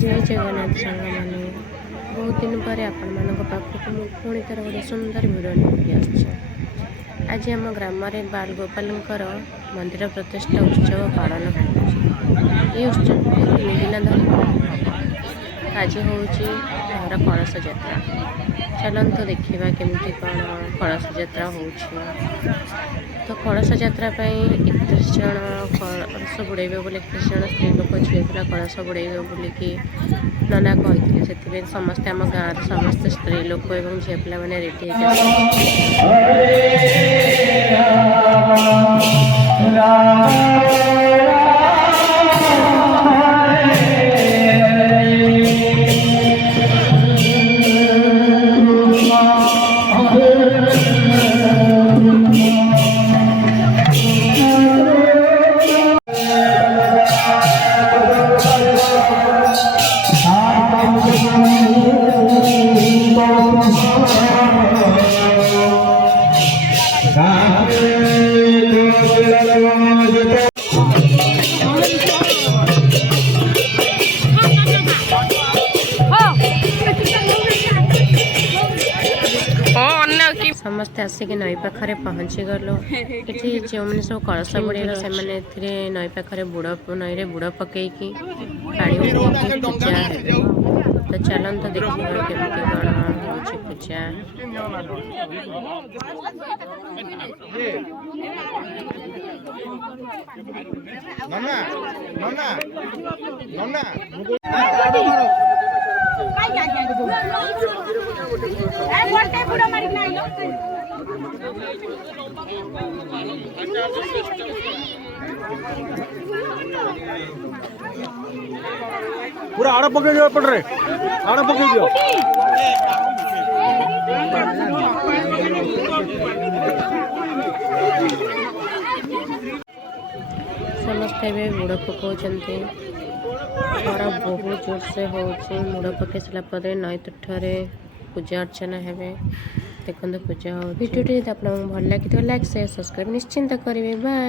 जय जगन्नाथ सांग मैंने बहुत दिन पर आपण पाखक पुणी थर गोटे सुंदर भिडियो लेके आस। आज आम ग्राम बाल गोपाल मंदिर प्रतिष्ठा उत्सव पालन हो उत्सव 3 दिन धरी आज हूँ कलश यात्रा। चलतु देखा केमती कौन कलश यात्रा हो। तो कलश यात्रा 31 जन कलश बुड़ेबे बोले 31 जन स्त्री लोक झील पिला कलश बुड़ेबे बोलिकी नना कही से समस्ते आम गाँव समस्त स्त्री लोक और झील पिला मैंने रेडी समस्ते आसिक नई पाखे पहुँची गलु। ये जो मैंने सब कलश बुड़ेल से नई पाखे बुड़ नई बुड़ पकईकि पानी पूजा है। तो चलत देखा केमती कौन हो पूजा। पूरा आड़ पकड़ दियो पड़ रहे आड़ पकड़ दियो। समस्ते बुड़ पकाउछन्ति खरा बहुत जोर से होची। बुड़ पकई सारा नई तुठरे पूजा अर्चना हेबे। देखो पूजा हो। वीडियो आप भल लगी लाइक शेयर सब्सक्राइब निश्चिंत करेंगे। बाय।